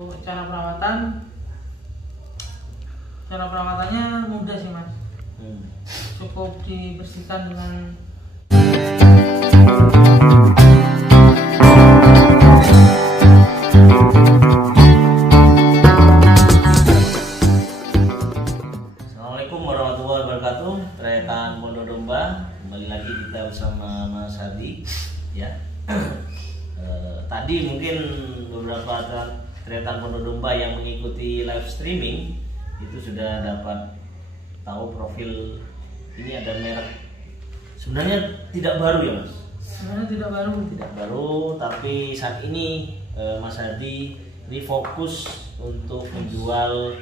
Cara perawatannya mudah sih mas. Cukup dibersihkan dengan Assalamualaikum warahmatullahi wabarakatuh. Tretan Pondok Domba, kembali lagi kita bersama Mas Hadi ya. Tadi mungkin beberapa Tretan Pondok Domba yang mengikuti live streaming itu sudah dapat tahu profil ini, ada merek sebenarnya tidak baru ya Mas? sebenarnya tidak baru, tapi saat ini Mas Hadi ini fokus untuk menjual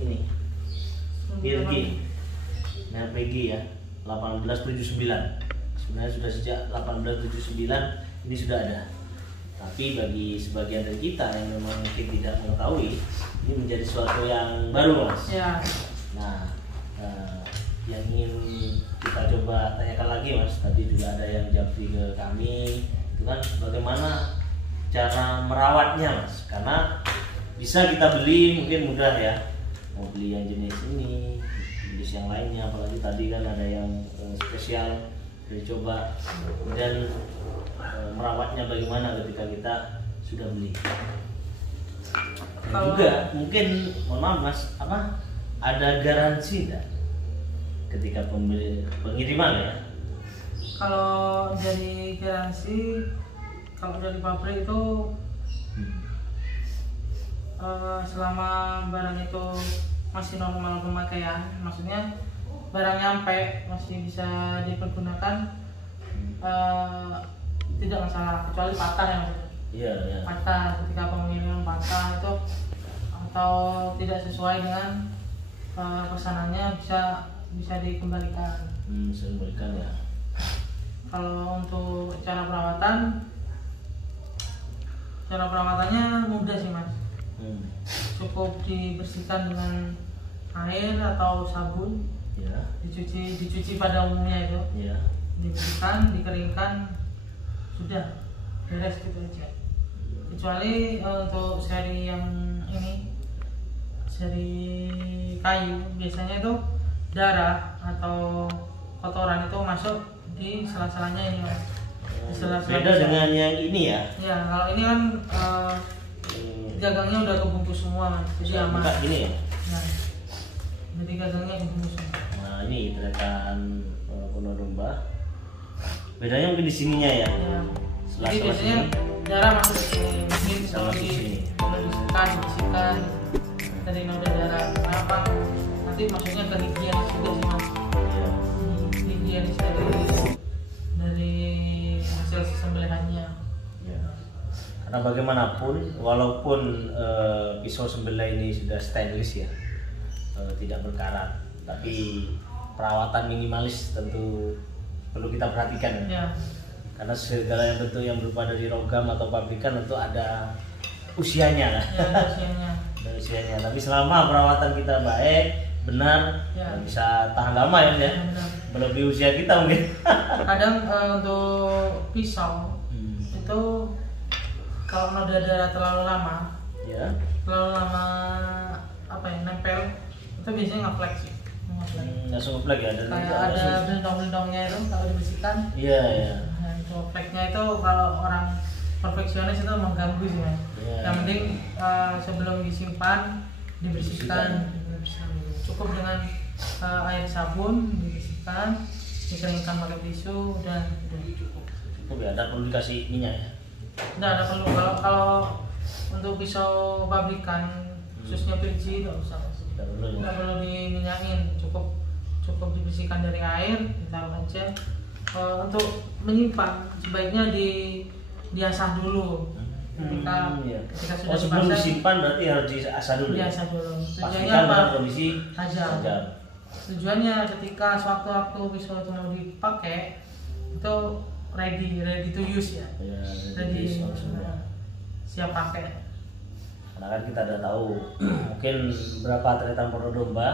ini PG, merek PG ya, 1879. Sebenarnya sudah sejak 1879 ini sudah ada. Tapi bagi sebagian dari kita yang memang mungkin tidak mengetahui, ini menjadi sesuatu yang baru Mas. ya. Nah, yang ingin kita coba tanyakan lagi Mas, tadi juga ada yang japri ke kami, itu kan bagaimana cara merawatnya Mas? Karena bisa kita beli mungkin mudah ya, mau beli yang jenis ini, jenis yang lainnya, apalagi tadi kan ada yang spesial, jadi coba dan merawatnya bagaimana ketika kita sudah beli. Dan juga mungkin mohon maaf Mas, ada garansi enggak ketika pengiriman ya? Kalau dari garansi, kalau dari pabrik itu selama barang itu masih normal pemakaian, maksudnya barang nyampe masih bisa dipergunakan, tidak masalah, kecuali patah ya maksudnya. Iya. Patah ketika pengiriman patah itu atau tidak sesuai dengan pesanannya bisa dikembalikan. Bisa dikembalikan ya. Kalau untuk cara perawatannya mudah sih mas. Cukup dibersihkan dengan air atau sabun, Ya. dicuci pada umumnya itu, Ya. dibersihkan, dikeringkan, sudah beres gitu aja. Kecuali untuk seri yang ini, seri kayu, biasanya itu darah atau kotoran itu masuk di sela-selanya ini mas. Di sela-sela Beda dengan yang ini ya. ya, kalau ini kan gagangnya udah kebungkus semua mas, jadi aman. Buka gini ya. Nah, jadi gagangnya kebungkus semua. Nah ini Tretan Pondok Domba. Bedanya mungkin di sininya ya. Ya. Jadi Sela-sela biasanya sini. darah masuk ke sini, mungkin Sama kalau di sini. dibersihkan dari noda darah. Kenapa? Nanti maksudnya ke higienis juga sih mas. Ya. Higienis dari hasil sembelihannya. Ya. Karena bagaimanapun, walaupun pisau sembelih ini sudah stainless ya, tidak berkarat, tapi perawatan minimalis tentu perlu kita perhatikan ya. Ya. Karena segala yang bentuk yang berupa dari logam atau pabrikan tentu ada usianya lah. Ya, ada usianya. Ada usianya. Tapi selama perawatan kita baik, benar, Ya. bisa tahan lama ya, Mas, ya. Benar. Melebihi usia kita mungkin. Kadang untuk pisau itu kalau noda darah terlalu lama Ya. nempel, itu biasanya ngeflek sih. Langsung ngeplek ya, Kayak ada belendong-belendongnya itu kalau dibersihkan. Iya, iya. Nah, itu fleknya itu kalau orang perfeksionis itu mengganggu sih mas. Iya. Yang penting sebelum disimpan dibersihkan. Cukup dengan air sabun, dibersihkan, dikeringkan pakai tisu, dan udah cukup. Cukup ya, ada perlu dikasih minyak ya. Nggak ada perlu, kalau untuk pisau pabrikan khususnya PG nggak usah mas. Tidak perlu ya. Nggak perlu diminyakin, cukup dibersihkan dari air, ditaruh aja. Untuk menyimpan sebaiknya diasah dulu. Ketika sudah sebelum dipasang, disimpan berarti harus diasah dulu. diasah dulu. Tujuannya Pastikan apa? dalam kondisi Tajam. Tujuannya ketika sewaktu-waktu pisau itu mau dipakai itu ready to use ya. Ya, Ready, semua. siap pakai. Karena kan kita udah tahu mungkin berapa Tretan Pondok Domba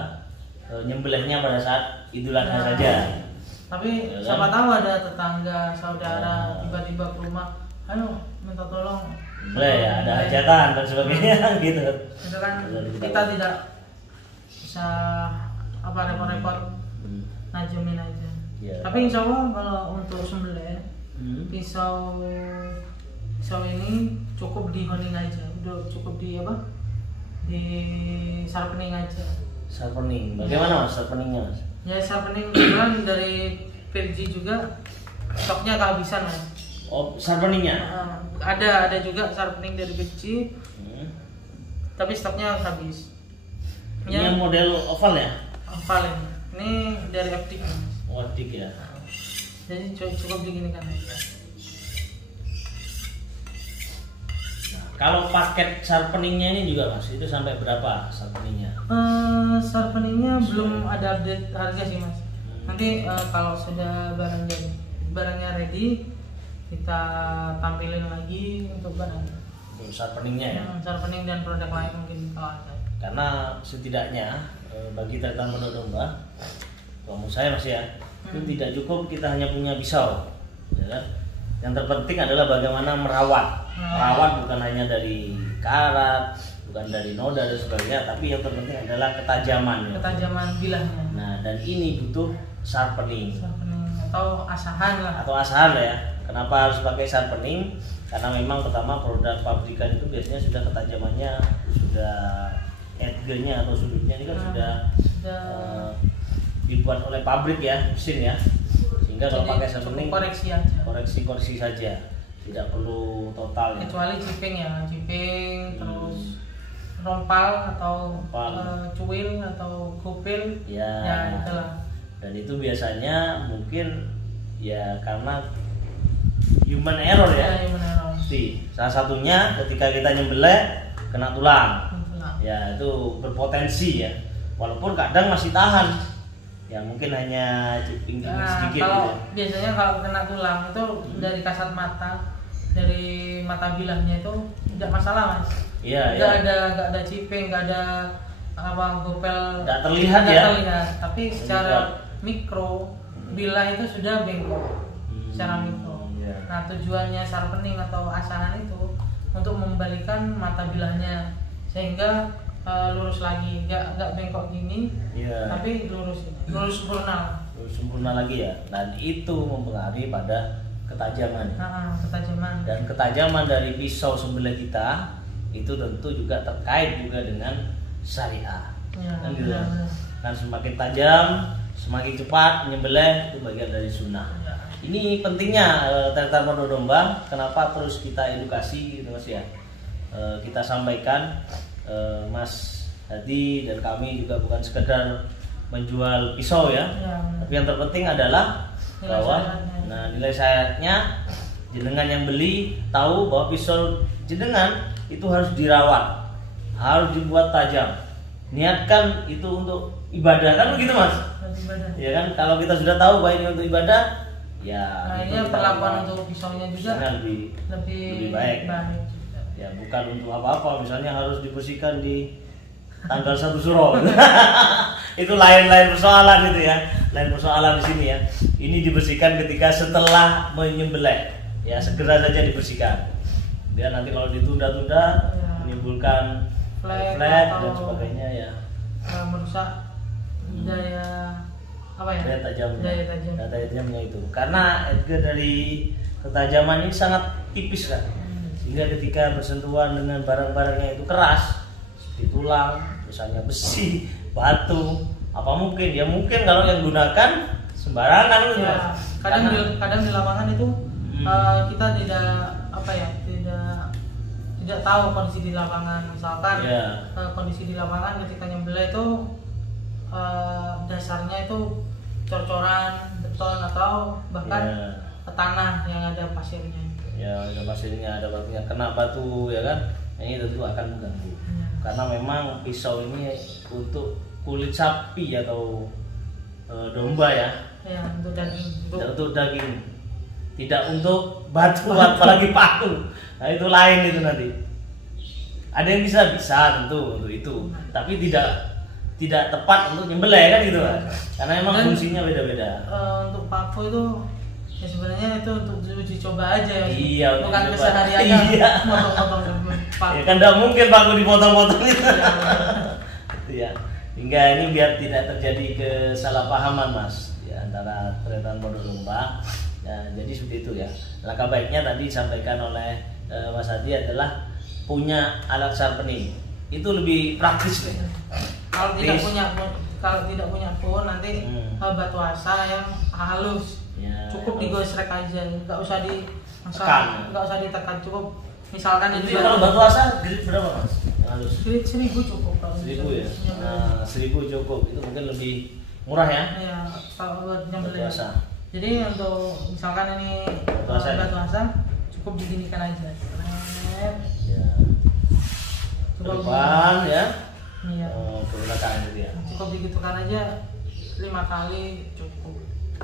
nyembelihnya pada saat Idul Adha saja. Tapi Ya kan? siapa tahu ada tetangga, saudara tiba-tiba ke rumah, ayo minta tolong. Boleh ya, ada hajatan dan sebagainya gitu. Itu kan kita tidak bisa repot-repot najemin aja. Ya. Tapi insya Allah kalau untuk sembelih pisau ini cukup di honing aja, udah cukup di di sharpening aja. Sharpening, bagaimana mas sharpeningnya mas? Ya sharpening kebetulan dari Virgi juga stoknya kehabisan mas. Oh sharpeningnya? Ada juga sharpening dari Virgi, tapi stoknya habis. Ini yang model oval ya? Oval ini dari Optik mas. Optik ya. Jadi cukup diginikan aja. Kalau paket sharpeningnya ini juga mas, itu sampai berapa sharpeningnya? Sharpeningnya belum ada update harga sih mas. Nanti kalau sudah barangnya ready, kita tampilin lagi untuk barangnya. Untuk sharpeningnya ya? Sharpening dan produk lain mungkin kalau ada. Karena setidaknya bagi tertan menu domba, kalau saya mas ya, itu tidak cukup kita hanya punya pisau, ya kan? Yang terpenting adalah bagaimana merawat. Merawat bukan hanya dari karat, bukan dari noda dan sebagainya, tapi yang terpenting adalah ketajaman. Ketajaman bilahnya. Nah, dan ini butuh sharpening. Sharpening atau asahan lah. Atau asahan lah ya. Kenapa harus pakai sharpening? Karena memang pertama produk pabrikan itu biasanya sudah ketajamannya, sudah edge-nya atau sudutnya ini kan sudah dibuat oleh pabrik ya, mesin ya. Sehingga kalau pakai sharpening koreksi aja. Koreksi saja, tidak perlu total. Kecuali chipping terus rompal atau cuil atau gopil. Ya itulah. Dan itu biasanya mungkin ya karena human error ya. Human error. Salah satunya ketika kita nyembelih kena tulang. Ya itu berpotensi ya. Walaupun kadang masih tahan. Ya mungkin hanya chipping sedikit kalau gitu. Biasanya kalau kena tulang itu dari kasat mata, dari mata bilahnya itu tidak masalah mas. Iya. Nggak ada chipping, nggak ada gopel. Nggak terlihat ya. Terlihat. Tapi secara mikro bilah itu sudah bengkok. Secara mikro. Yeah. Nah tujuannya sharpening atau asahan itu untuk membalikan mata bilahnya sehingga lurus lagi, nggak bengkok gini, tapi lurus sempurna lagi ya. Dan itu mempengaruhi pada ketajaman. Ketajaman. Dan ketajaman dari pisau sembelih kita itu tentu juga terkait juga dengan syariah. Kan gitu. Kan semakin tajam, semakin cepat menyembelih itu bagian dari sunnah. Ini pentingnya tertar menu domba. Kenapa terus kita edukasi gitu mas ya? Kita sampaikan. Mas Hadi dan kami juga bukan sekedar menjual pisau ya, tapi yang terpenting adalah bahwa nilai syaratnya jenengan yang beli tahu bahwa pisau jenengan itu harus dirawat, harus dibuat tajam. Niatkan itu untuk ibadah kan begitu mas? Ya kan, kalau kita sudah tahu bahwa ini untuk ibadah, ya. Ini perlakuan untuk pisaunya juga lebih baik. Ya bukan untuk apa-apa, misalnya harus dibersihkan di tanggal 1 Suro. Itu lain persoalan itu ya, lain persoalan di sini ya. Ini dibersihkan ketika setelah menyembelih, ya segera saja dibersihkan. Biar nanti kalau ditunda-tunda menimbulkan flek dan sebagainya ya. Merusak daya tajamnya itu. Karena dari ketajaman ini sangat tipis kan. Sehingga ketika bersentuhan dengan barang-barangnya itu keras, seperti tulang, misalnya besi, batu, apa mungkin? Ya mungkin kalau yang gunakan sembarangan gitu. Ya, kadang di lapangan itu kita tidak tahu kondisi di lapangan. Misalkan kondisi di lapangan ketika nyembelih itu dasarnya itu cor-coran, beton atau bahkan tanah yang ada pasirnya. Ya ada pasirnya, ada batunya, kena batu ya kan, ini tentu akan mengganggu. Karena memang pisau ini untuk kulit sapi atau domba ya, untuk daging, tidak untuk batu apalagi paku. Nah itu lain itu nanti. Ada yang bisa tentu untuk itu, tapi tidak tepat untuk nyembelih kan gitu kan, karena memang fungsinya beda-beda. Untuk paku itu Ya sebenarnya itu untuk uji coba aja ya. Iya, bukan coba. kesehariannya. Iya. Potong-potong Pak. Ya kan tidak mungkin paku dipotong-potong itu. Iya. Hingga ini biar tidak terjadi kesalahpahaman Mas ya, antara Tretan Pondok Domba. Ya, jadi seperti itu ya. Langkah baiknya tadi disampaikan oleh Mas Hadi adalah punya alat sharpening. Itu lebih praktis nih. Kalau tidak punya pun nanti batu asa yang halus. Ya, cukup digosrek aja, nggak usah ditekan, cukup misalkan jadi kalau batu asa grit berapa Mas? Halus. Grit 1000 cukup kalau 1000 ya. 1000 cukup. Itu mungkin lebih murah ya? Iya, kalau buat nyambelin. Batu asa. Jadi untuk misalkan ini batu asa cukup diginikan aja. Ya. Cukup depan ya. Iya. Pergerakan gitu ya. Cukup digitukan aja 5 kali cukup.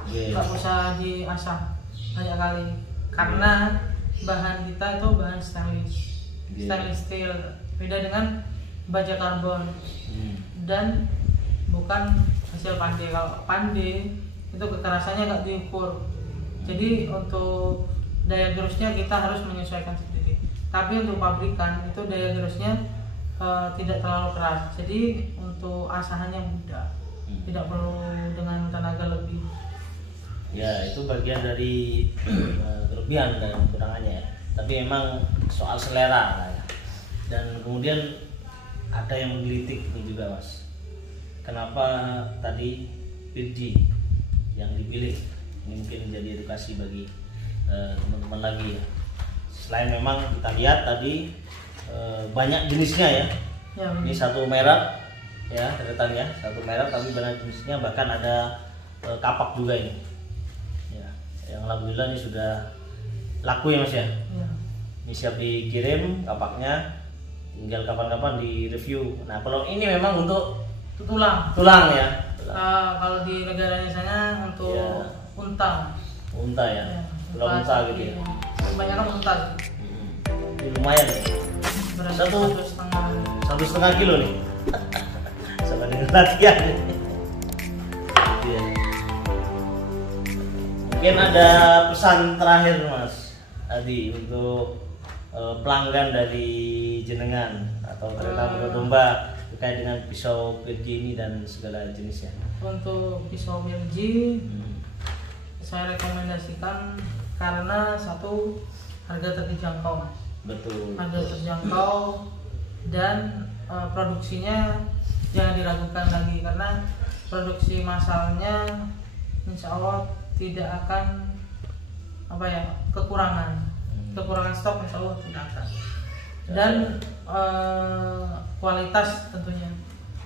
Yeah. Nggak usah diasah banyak kali karena bahan kita itu bahan stainless steel, beda dengan baja karbon dan bukan hasil pandai. Kalau pandai itu kekerasannya nggak diukur, jadi untuk daya gerusnya kita harus menyesuaikan sendiri. Tapi untuk pabrikan itu daya gerusnya tidak terlalu keras, jadi untuk asahannya mudah, tidak perlu dengan tenaga lebih. Ya itu bagian dari kelebihan dan kekurangannya ya. Tapi emang soal selera lah ya. Dan kemudian ada yang menggelitik ini juga Mas. Kenapa tadi Virgi yang dipilih? Ini mungkin menjadi edukasi bagi teman-teman lagi ya. Selain memang kita lihat tadi banyak jenisnya ya. Ini satu merek ya, ceritanya satu merek tapi banyak jenisnya, bahkan ada kapak juga ini. Yang alhamdulillah ini sudah laku ya Mas ya. Ini siap dikirim kapaknya, tinggal kapan-kapan di review. Nah kalau ini memang untuk tulang ya. Kalau di negaranya sana untuk unta ya. Tulang unta gitu ya. Kebanyakan unta. Ini lumayan ya. Satu setengah kilo nih. Sama dengan latihan. Iya. Mungkin ada pesan terakhir Mas Adi untuk pelanggan dari jenengan atau Tretan Pondok Domba terkait dengan pisau Virgi ini dan segala jenisnya. Untuk pisau Virgi saya rekomendasikan karena satu, harga terjangkau Mas. Betul. Harga terjangkau dan produksinya jangan diragukan lagi, karena produksi massalnya insya Allah tidak akan kekurangan stok, insya Allah tidak akan. Dan kualitas tentunya,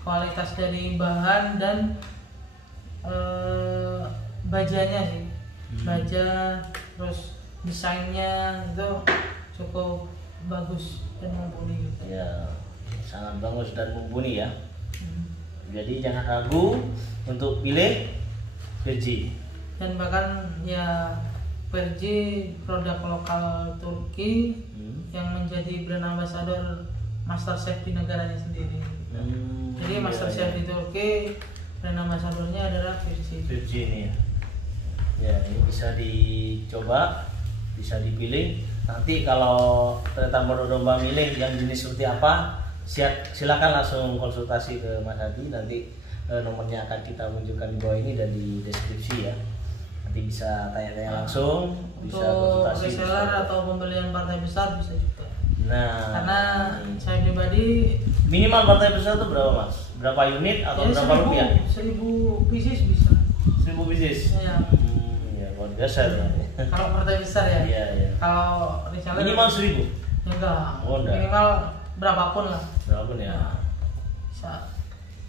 kualitas dari bahan dan bajanya sih, baja terus desainnya itu cukup bagus dan mumpuni gitu. Ya, sangat bagus dan mumpuni ya. Jadi jangan ragu untuk pilih Virgi. Dan bahkan ya Virgi produk lokal Turki yang menjadi brand ambassador MasterChef di negaranya sendiri. Jadi MasterChef di Turki brand ambassadornya adalah Virgi. Virgi ini ya. Ya ini bisa dicoba, bisa dipilih. Nanti kalau Tretan Pondok Domba milih yang jenis seperti apa, silakan langsung konsultasi ke Mas Hadi. Nanti nomornya akan kita munculkan di bawah ini dan di deskripsi ya. Nanti bisa tanya-tanya langsung, bisa konsultasi. Untuk reseller atau pembelian partai besar bisa juga. Nah, karena saya pribadi minimal partai besar itu berapa Mas? Berapa unit atau berapa rupiah? 1000 pieces bisa. 1000 pieces. Ya. Ya luar biasa ya. Kalau partai besar ya. Iya. Kalau reseller minimal 1000. Enggak. Oh, enggak. Minimal berapapun lah. Berapapun ya. Bisa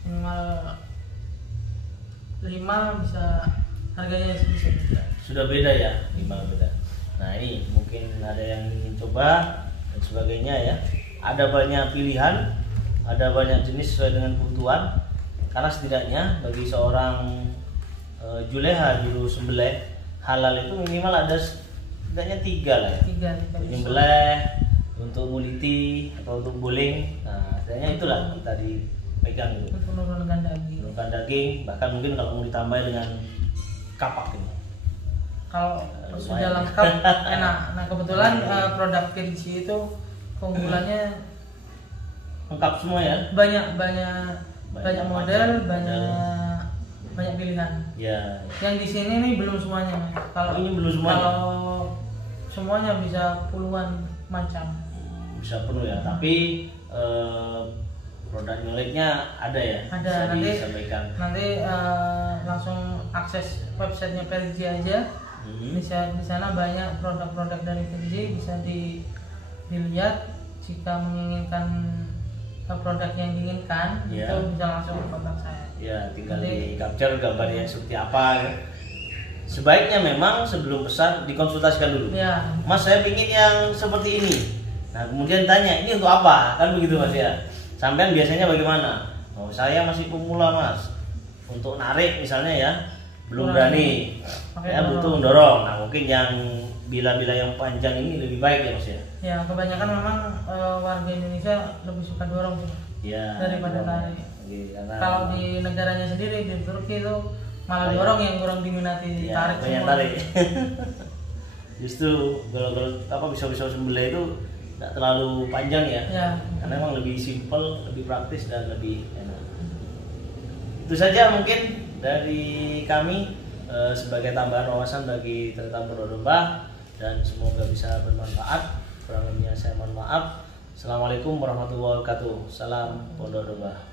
minimal 5 bisa, harganya bisa beda. Sudah beda ya, 5 beda. Nah ini mungkin ada yang ingin coba dan sebagainya ya. Ada banyak pilihan, ada banyak jenis sesuai dengan kebutuhan. Karena setidaknya bagi seorang juleha, juru sembelih halal itu minimal ada setidaknya 3 lah ya. 3 Menyembelih, untuk nguliti atau untuk guling. Nah setidaknya itulah kita dipegang gitu. Menurunkan daging. Menurunkan daging, bahkan mungkin kalau mau ditambah dengan kapak ini. Kalau sudah lengkap enak. Nah kebetulan produk Kerinci itu keunggulannya lengkap semua ya. Banyak model, banyak pilihan. Ya. Yang di sini nih belum semuanya. Kalau ini belum semuanya. Kalau semuanya bisa puluhan macam. Bisa penuh ya. Tapi produk nyoleknya ada ya. Ada. Bisa nanti langsung akses websitenya Kerinci aja. Bisa di sana banyak produk-produk dari Kerinci, bisa dilihat. Jika menginginkan produk yang diinginkan, itu bisa langsung kontak saya. Ya, tinggal di capture gambarnya seperti apa. Sebaiknya memang sebelum pesan dikonsultasikan dulu. Ya. Mas, saya ingin yang seperti ini. Nah, kemudian tanya, ini untuk apa? Kan begitu Mas ya. Sampean biasanya bagaimana? Oh, saya masih pemula Mas. Untuk narik misalnya ya, belum berani. Ya, butuh dorong. Nah, mungkin yang bila-bila yang panjang ini lebih baik ya Mas ya. Ya, kebanyakan memang warga Indonesia lebih suka dorong sih. Ya, daripada tarik. Kalau di negaranya sendiri, di Turki itu malah dorong yang kurang diminati, tarik banyak semua. Tarik. Justru kalau pisau-pisau sembelih itu tidak terlalu panjang ya. Karena memang lebih simpel, lebih praktis dan lebih enak. Itu saja mungkin dari kami sebagai tambahan wawasan bagi terutama domba, dan semoga bisa bermanfaat. Kurang lebihnya saya mohon maaf. Assalamualaikum warahmatullahi wabarakatuh. Salam Pondok Domba.